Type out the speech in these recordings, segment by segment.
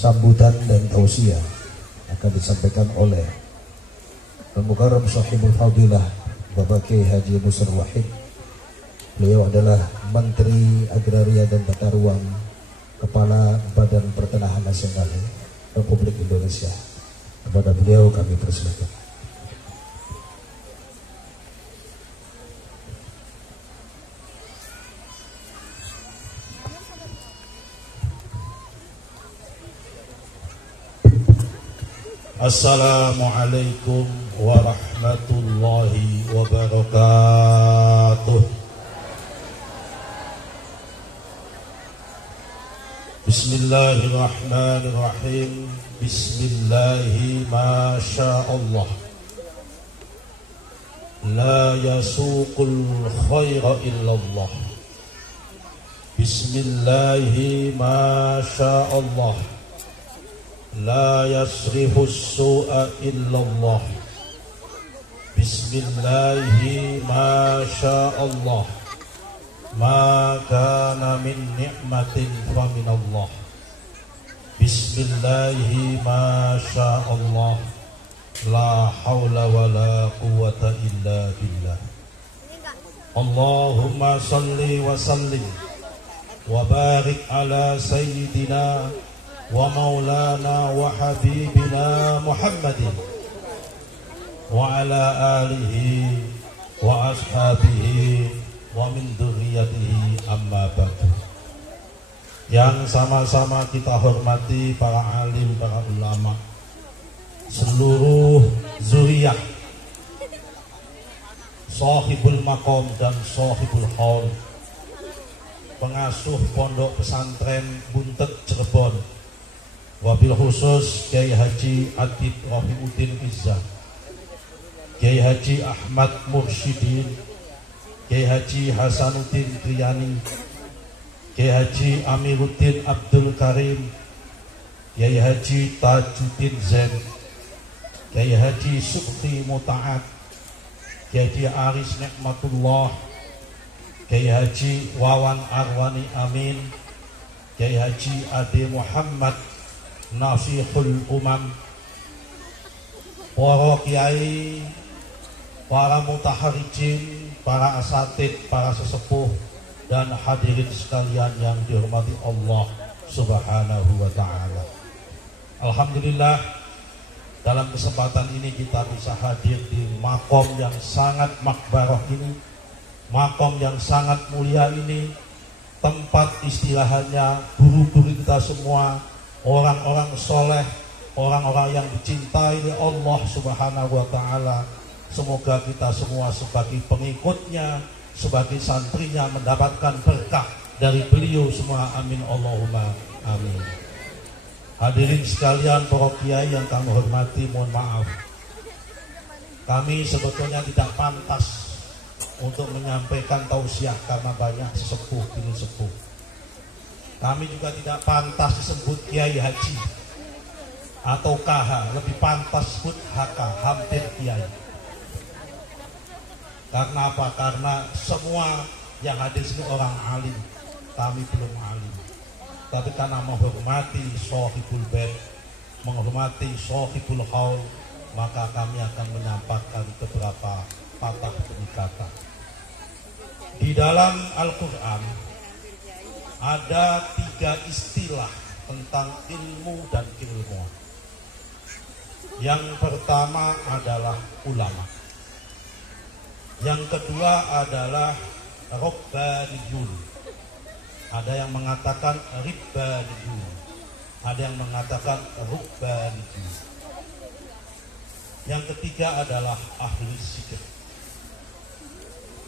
sambutan dan tausiah akan disampaikan oleh Al-Mukarram Sahibul Fadilah Bapak Kiai Haji Nusr Wahid. Beliau adalah Menteri Agraria dan Tata Ruang, Kepala Badan Pertanahan Nasional Republik Indonesia. Kepada beliau kami persilakan. Assalamualaikum warahmatullahi wabarakatuh. Bismillahirrahmanirrahim. Bismillahi ma sya'allah. La yasuqul khaira illallah. Bismillahi ma sya'allah. La yasrifus su'a illallah. Bismillahi ma sya'allah. Ma kana min ni'matin fa minallah. Bismillahi ma sya'allah. La hawla wa la quwwata illa billah. Allahumma salli wa sallim wa barik ala sayyidina wa maulana wa habibina Muhammadin wa ala alihi wa ashabihi wa min dzurriyyatihi amma ba'du. Yang sama-sama kita hormati para alim, para ulama, seluruh zuriyah, sahibul maqam dan sahibul haul, pengasuh pondok pesantren Buntet Cirebon, wabil khusus Kiai Haji Adib Rafiuddin Izzah, Kiai Haji Ahmad Mursyidin, Kiai Haji Hasanuddin Kriyani, Kiai Haji Amiruddin Abdul Karim, Kiai Haji Tajuddin Zain, Kiai Haji Sukti Muta'at, Kiai Haji Aris Nikmatullah, Kiai Haji Wawan Arwani Amin, Kiai Haji Ade Muhammad Nasihul Umam, para kiai, para mutaharijin, para asatid, para sesepuh, dan hadirin sekalian yang dihormati Allah Subhanahu wa ta'ala. Alhamdulillah, dalam kesempatan ini kita bisa hadir di makom yang sangat makbarah ini, makom yang sangat mulia ini, tempat istirahatnya guru-guru kita semua, orang-orang soleh, orang-orang yang dicintai oleh Allah Subhanahu wa ta'ala. Semoga kita semua sebagai pengikutnya, sebagai santrinya mendapatkan berkah dari beliau semua. Amin Allahumma amin. Hadirin sekalian, para kiai yang kami hormati, mohon maaf, kami sebetulnya tidak pantas untuk menyampaikan tausiah karena banyak sesepuh ini sepuh. Kami juga tidak pantas disebut Kiai Haji atau KH, lebih pantas disebut HK, hampir Kiai. Karena apa? Karena semua yang hadir sini orang alim, kami belum alim. Tapi karena menghormati Shahibul Bait, menghormati Shahibul Haul, maka kami akan menyampaikan beberapa patah demi kata. Di dalam Al-Quran ada 3 istilah tentang ilmu dan keilmuan. Yang pertama adalah ulama. Yang kedua adalah Rabbaniyun. Ada yang mengatakan Ribbaniyun, ada yang mengatakan Rubbaniyun. Yang ketiga adalah ahli zikir.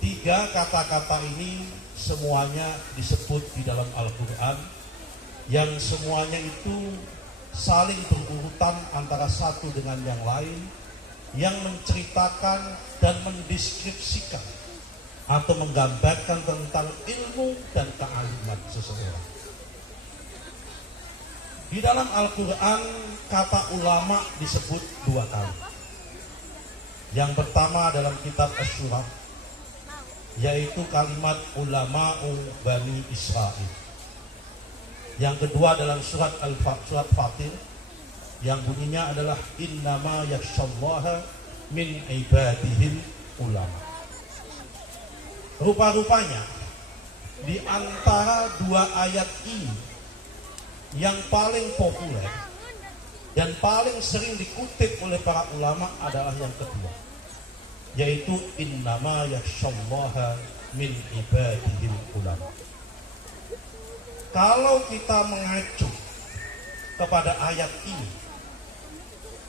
3 kata-kata ini semuanya disebut di dalam Al-Quran, yang semuanya itu saling berurutan antara satu dengan yang lain, yang menceritakan dan mendeskripsikan atau menggambarkan tentang ilmu dan kealiman seseorang. Di dalam Al-Quran kata ulama disebut 2 kali. Yang pertama dalam kitab Asy-Syura, yaitu kalimat ulama'u Bani Israil. Yang kedua dalam surat surat Fatir yang bunyinya adalah innama yakhsyallaha min ibadihil ulama. Rupa-rupanya di antara dua ayat ini yang paling populer dan paling sering dikutip oleh para ulama adalah yang kedua, yaitu innama yakhsyallaha min ibadihil ulama. Kalau kita mengacu kepada ayat ini,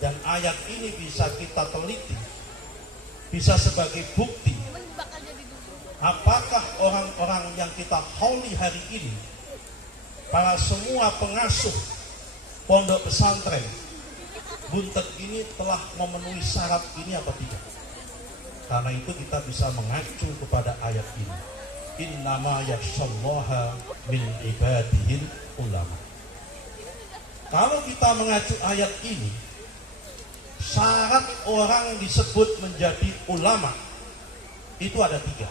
dan ayat ini bisa kita teliti, bisa sebagai bukti apakah orang-orang yang kita hauli hari ini, para semua pengasuh pondok pesantren Buntet ini telah memenuhi syarat ini apa tidak. Karena itu kita bisa mengacu kepada ayat ini, innama yakhsyallaha min ibadihil ulama. Kalau kita mengacu ayat ini, syarat orang disebut menjadi ulama itu ada 3.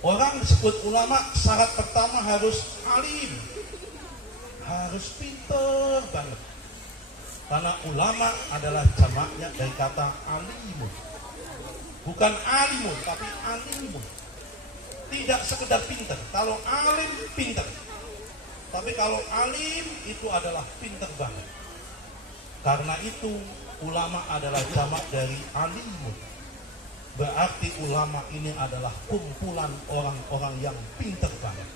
Orang disebut ulama, syarat pertama harus alim, harus pinter banget. Karena ulama adalah jamaknya dari kata alimun, bukan alimun tapi alimun. Tidak sekedar pinter. Kalau alim pinter, tapi kalau alim itu adalah pinter banget. Karena itu ulama adalah jamak dari alimun. Berarti ulama ini adalah kumpulan orang-orang yang pinter banget.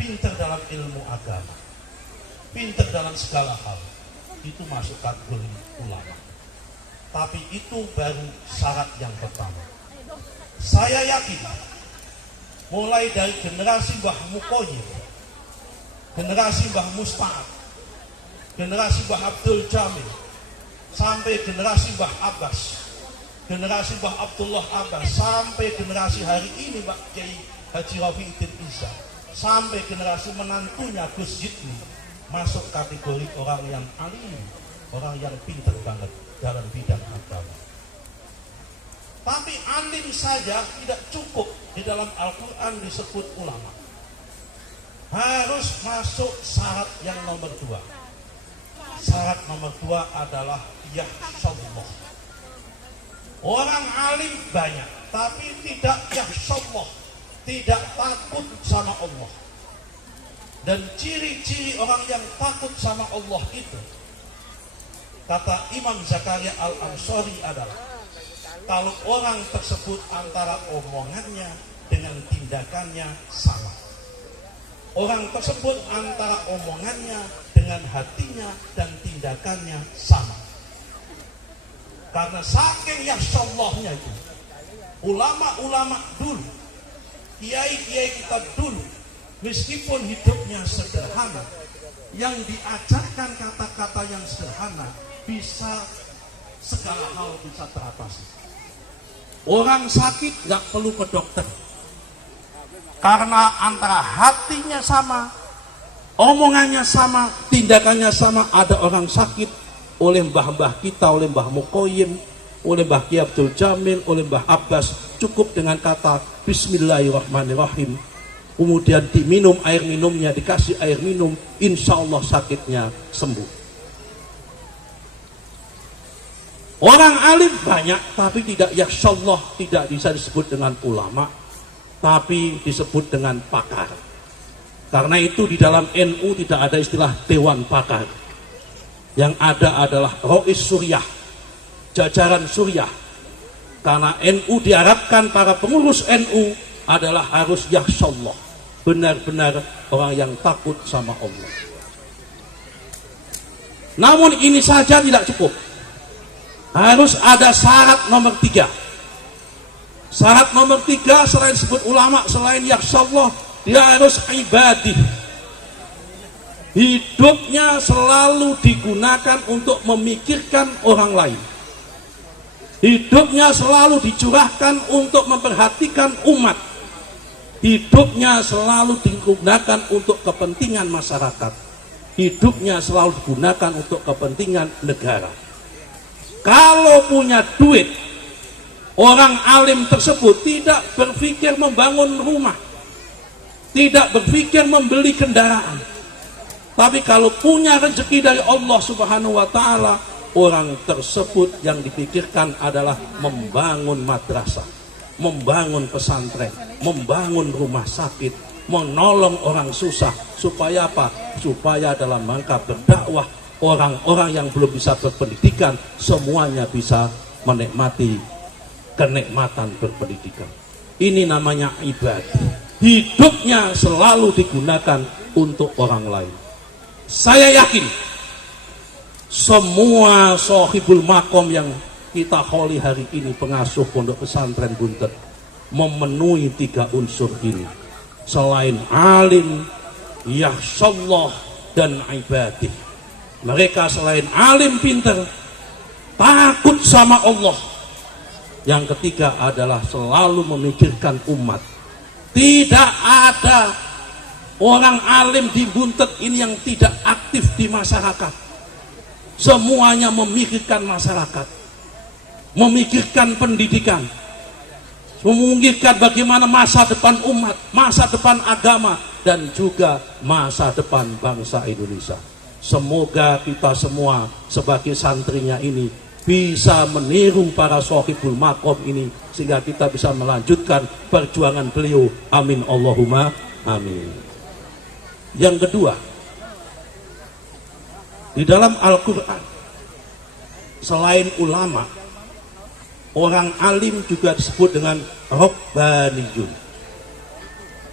Pinter dalam ilmu agama, pinter dalam segala hal. Itu masuk kategori ulama. Tapi itu baru syarat yang pertama. Saya yakin mulai dari generasi Mbah Mukoyim, generasi Mbah Musta'ad, generasi Mbah Abdul Jamil, sampai generasi Mbah Abbas, generasi Mbah Abdullah Abbas, sampai generasi hari ini Mbak Kiai Haji Rafiuddin Isa, sampai generasi menantunya Gus Yidni, masuk kategori orang yang alim, orang yang pintar banget dalam bidang agama. Tapi alim saja tidak cukup. Di dalam Al-Quran disebut ulama. Harus masuk syarat yang nomor 2. Syarat nomor 2 adalah yakhshallah. Orang alim banyak, tapi tidak yakhshallah, tidak takut sama Allah. Dan ciri-ciri orang yang takut sama Allah itu, kata Imam Zakaria Al-Ansari adalah, kalau orang tersebut antara omongannya dengan tindakannya sama. Orang tersebut antara omongannya dengan hatinya dan tindakannya sama. Karena saking yakhshallahnya itu, ulama-ulama dulu, kiai-kiai kita dulu, meskipun hidupnya sederhana, yang diajarkan kata-kata yang sederhana, bisa segala hal bisa teratasi. Orang sakit gak perlu ke dokter, karena antara hatinya sama, omongannya sama, tindakannya sama. Ada orang sakit oleh mbah-mbah kita, oleh Mbah Mukoyim, oleh Mbah Kiai Abdul Jamil, oleh Mbah Abbas, cukup dengan kata Bismillahirrahmanirrahim, kemudian diminum air minumnya, dikasih air minum, insya Allah sakitnya sembuh. Orang alim banyak, tapi tidak yakhshallah, tidak bisa disebut dengan ulama, tapi disebut dengan pakar. Karena itu di dalam NU tidak ada istilah dewan pakar. Yang ada adalah Rois Suryah, jajaran Suryah. Karena NU diharapkan para pengurus NU adalah harus yakhshallah, benar-benar orang yang takut sama Allah. Namun ini saja tidak cukup. Harus ada syarat nomor 3. Syarat nomor 3 selain disebut ulama, selain yakhshallah, dia harus ibadih. Hidupnya selalu digunakan untuk memikirkan orang lain. Hidupnya selalu dicurahkan untuk memperhatikan umat. Hidupnya selalu digunakan untuk kepentingan masyarakat. Hidupnya selalu digunakan untuk kepentingan negara. Kalau punya duit, orang alim tersebut tidak berpikir membangun rumah, tidak berpikir membeli kendaraan. Tapi kalau punya rezeki dari Allah Subhanahu wa Ta'ala, orang tersebut yang dipikirkan adalah membangun madrasah, membangun pesantren, membangun rumah sakit, menolong orang susah. Supaya apa? Supaya dalam rangka berdakwah, orang-orang yang belum bisa berpendidikan semuanya bisa menikmati kenikmatan berpendidikan. Ini namanya ibadah. Hidupnya selalu digunakan untuk orang lain. Saya yakin semua sohibul makom yang kita kholi hari ini, pengasuh pondok pesantren Buntet, memenuhi 3 unsur ini. Selain alim, yahsyallah, dan ibadih. Mereka selain alim pinter, takut sama Allah. Yang ketiga adalah selalu memikirkan umat. Tidak ada orang alim di Buntet ini yang tidak aktif di masyarakat. Semuanya memikirkan masyarakat, memikirkan pendidikan, memikirkan bagaimana masa depan umat, masa depan agama, dan juga masa depan bangsa Indonesia. Semoga kita semua sebagai santrinya ini bisa meniru para sohibul makom ini, sehingga kita bisa melanjutkan perjuangan beliau. Amin Allahumma amin. Yang kedua, di dalam Al-Quran, selain ulama, orang alim juga disebut dengan Rabbaniyun.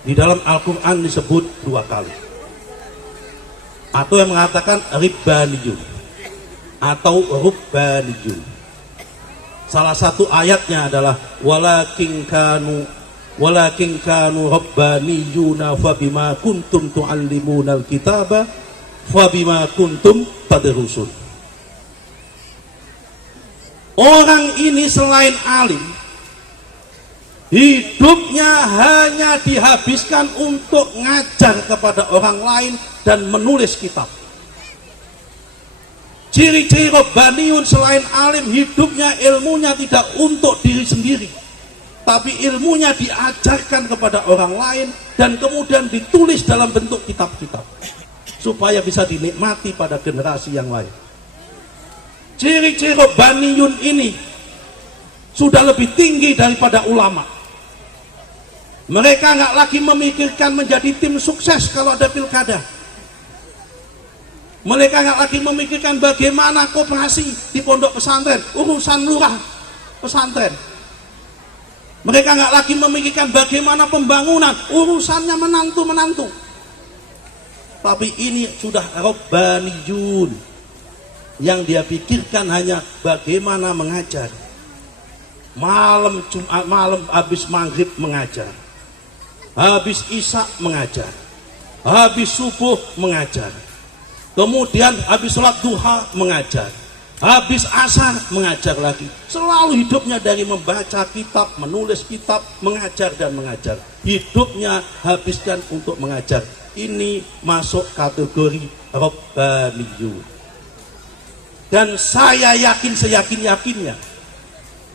Di dalam Al-Quran disebut 2 kali. Atau yang mengatakan Ribbaniyun atau Rubbaniyun. Salah satu ayatnya adalah walakin kanu rabbaniyuna fabima kuntum tuallimunal kitaba fabima kuntum tadrusun. Orang ini selain alim, hidupnya hanya dihabiskan untuk ngajar kepada orang lain dan menulis kitab. Ciri-ciri Rabbaniyun selain alim, hidupnya ilmunya tidak untuk diri sendiri, tapi ilmunya diajarkan kepada orang lain dan kemudian ditulis dalam bentuk kitab-kitab supaya bisa dinikmati pada generasi yang lain. Ciri-ciri Rabbaniyun ini sudah lebih tinggi daripada ulama. Mereka nggak lagi memikirkan menjadi tim sukses kalau ada pilkada. Mereka nggak lagi memikirkan bagaimana koperasi di pondok pesantren, urusan lurah pesantren. Mereka nggak lagi memikirkan bagaimana pembangunan, urusannya menantu-menantu. Tapi ini sudah Rabbaniyun, yang dia pikirkan hanya bagaimana mengajar. Malam Jumat, malam habis maghrib mengajar, habis isya mengajar, habis subuh mengajar, kemudian habis sholat duha mengajar, habis asar mengajar lagi. Selalu hidupnya dari membaca kitab, menulis kitab, mengajar dan mengajar. Hidupnya habiskan untuk mengajar. Ini masuk kategori Rabbaniyun. Dan saya yakin, seyakin-yakinnya,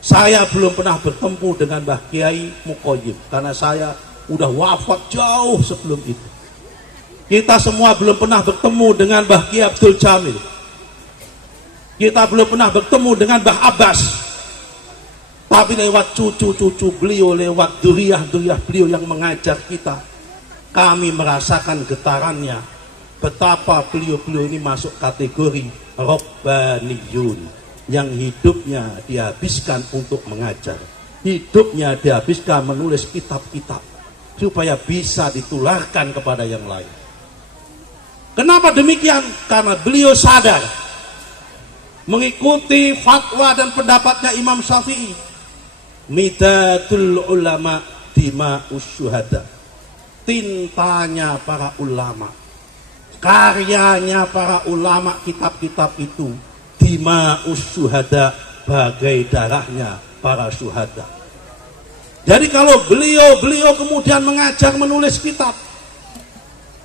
saya belum pernah bertemu dengan Mbah Kiai Muqayyim, karena saya udah wafat jauh sebelum itu. Kita semua belum pernah bertemu dengan Mbah Kiai Abdul Jamil. Kita belum pernah bertemu dengan Mbah Abbas. Tapi lewat cucu-cucu beliau, lewat duriah-duriah beliau yang mengajar kita, kami merasakan getarannya. Betapa beliau-beliau ini masuk kategori Rabbaniyun, yang hidupnya dihabiskan untuk mengajar, hidupnya dihabiskan menulis kitab-kitab supaya bisa ditularkan kepada yang lain. Kenapa demikian? Karena beliau sadar, mengikuti fatwa dan pendapatnya Imam Syafi'i, midatul ulama dima'us syuhada, tintanya para ulama, karyanya para ulama, kitab-kitab itu dima'us syuhada, bagai darahnya para syuhada. Jadi kalau beliau kemudian mengajar menulis kitab,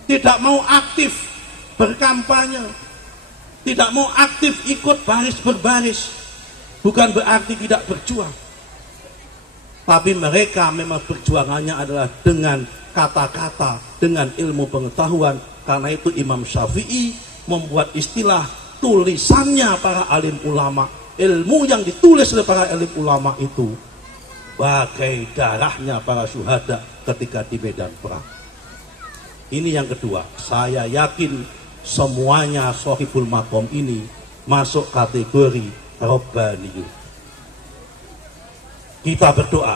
tidak mau aktif berkampanye, tidak mau aktif ikut baris berbaris, bukan berarti tidak berjuang. Tapi mereka memang perjuangannya adalah dengan kata-kata, dengan ilmu pengetahuan. Karena itu Imam Syafi'i membuat istilah tulisannya para alim ulama. Ilmu yang ditulis oleh para alim ulama itu bagai darahnya para syuhada ketika di medan perang. Ini yang kedua. Saya yakin semuanya Sohibul Makom ini masuk kategori Rabbaniyun. Kita berdoa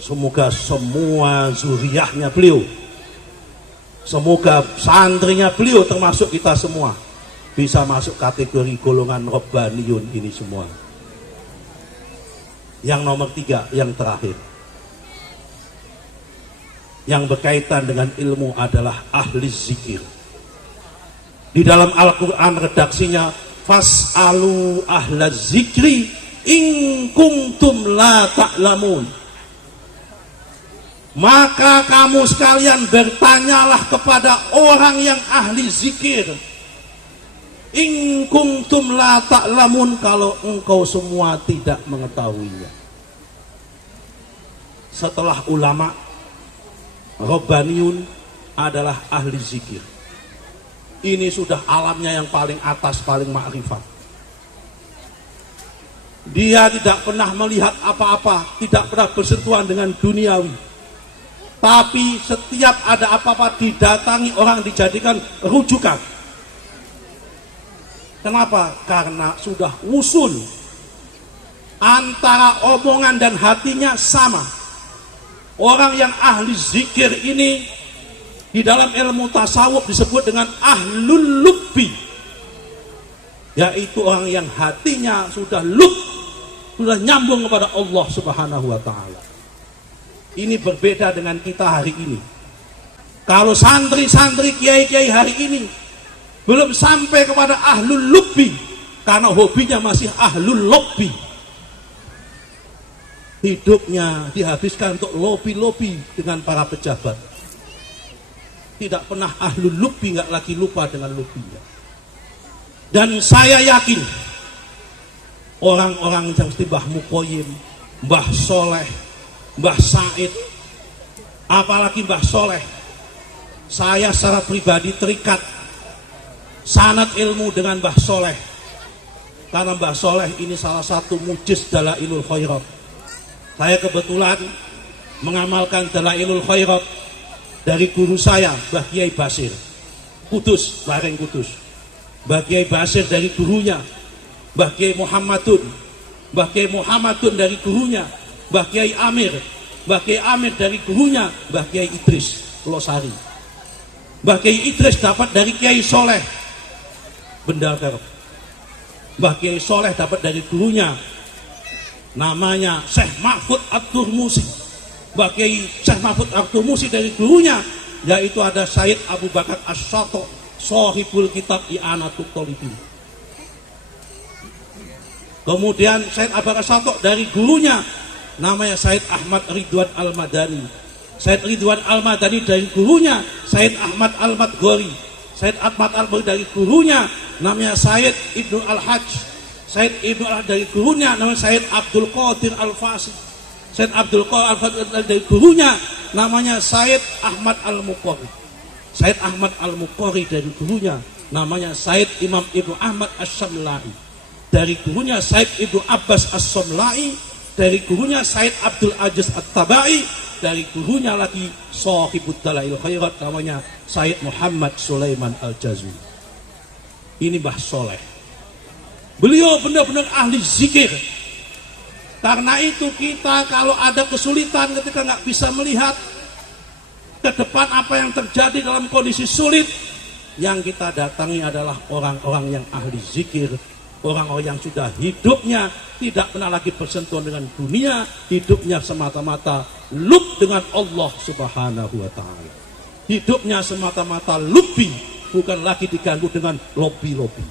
semoga semua zuriyahnya beliau, semoga santrinya beliau termasuk kita semua bisa masuk kategori golongan Rabbaniyun ini semua. Yang nomor 3, yang terakhir, yang berkaitan dengan ilmu adalah ahli zikir. Di dalam Al-Quran redaksinya, fas'alu ahla zikri in kuntum la ta'lamun. Maka kamu sekalian bertanyalah kepada orang yang ahli zikir. In kuntum la ta'lamun, kalau engkau semua tidak mengetahuinya. Setelah ulama, Rabbaniyun adalah ahli zikir. Ini sudah alamnya yang paling atas, paling ma'rifat. Dia tidak pernah melihat apa-apa, tidak pernah bersentuhan dengan duniawi. Tapi setiap ada apa-apa didatangi orang, dijadikan rujukan. Kenapa? Karena sudah usul antara omongan dan hatinya sama. Orang yang ahli zikir ini di dalam ilmu tasawuf disebut dengan ahlul lubbi, yaitu orang yang hatinya sudah sudah nyambung kepada Allah Subhanahu wa ta'ala. Ini berbeda dengan kita hari ini. Kalau santri-santri kiai-kiai hari ini belum sampai kepada ahlul lubbi, karena hobinya masih ahlul lobby. Hidupnya dihabiskan untuk lobby-lobby dengan para pejabat. Tidak pernah ahlul lubbi, nggak lagi lupa dengan lobbynya. Dan saya yakin orang-orang yang seperti Mbah Mukoyim, Mbah Soleh, Mbah Said, apalagi Mbah Soleh, saya secara pribadi terikat sanad ilmu dengan Mbah Soleh, karena Mbah Soleh ini salah satu mujiz Dalailul Khairat. Saya kebetulan mengamalkan Dalailul Khairat dari guru saya, Mbah Kiai Basir Kudus, Bareng Kudus. Mbah Kiai Basir dari gurunya Mbah Kiai Muhammadun, Mbah Kiai Muhammadun dari gurunya Mbah Kiai Amir, Mbah Kiai Amir dari gurunya Mbah Kiai Idris Losari. Mbah Kiai Idris dapat dari Kiai Soleh Bendakar. Mbah Kiai Soleh dapat dari gurunya namanya Syekh Mahfud At-Turmusi. Mbah Kiai Syekh Mahfud At-Turmusi dari gurunya yaitu ada Said Abu Bakar As-Sato, Sohibul Kitab I'anatul Talibin. Kemudian Said Abu Bakar As-Sato dari gurunya namanya Said Ahmad Ridwan Al-Madani. Said Ridwan Al-Madani dari gurunya Said Ahmad Al-Madghori. Said Ahmad Al-Madghori dari gurunya namanya Said Ibnu Al-Hajj. Said Ibnu Al-Hajj dari gurunya namanya Said Abdul Qadir Al-Fasi. Said Abdul Qadir Al-Fasi dari gurunya namanya Said Ahmad Al-Muqarri. Said Ahmad Al-Muqarri dari gurunya namanya Said Imam Ibnu Ahmad As-Samlai. Dari gurunya Said Ibnu Abbas As-Samlai. Dari gurunya Said Abdul Aziz At-Tabai. Dari gurunya lagi Sohibud Dalail Khairat namanya Said Muhammad Sulaiman Al-Jazuli. Ini Mbah Soleh. Beliau benar-benar ahli zikir. Karena itu kita kalau ada kesulitan ketika nggak bisa melihat ke depan apa yang terjadi dalam kondisi sulit, yang kita datangi adalah orang-orang yang ahli zikir, orang-orang yang sudah hidupnya tidak pernah lagi bersentuhan dengan dunia, hidupnya semata-mata lub dengan Allah Subhanahu wa ta'ala. Hidupnya semata-mata lubbi, bukan lagi diganggu dengan lobby-lobby.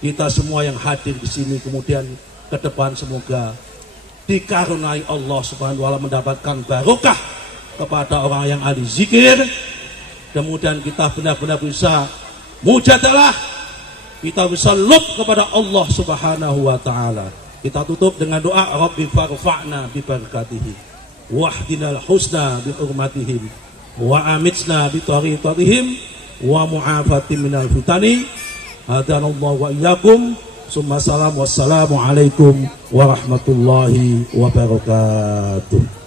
Kita semua yang hadir di sini kemudian ke depan semoga dikaruniai Allah Subhanahu wa ta'ala mendapatkan barokah kepada orang yang ahli zikir. Kemudian kita benar-benar bisa mujadalah, kita bisa lub kepada Allah Subhanahu wa ta'ala. Kita tutup dengan doa, Rabbi farfa'na bi barakatihi wahdinal husna bi hurmatihim wa amitsna bi tariqatihim wa mu'afatim minal fitani. Hadanallahu wa iyyakum. Summa salam wassalamu alaikum warahmatullahi wabarakatuh.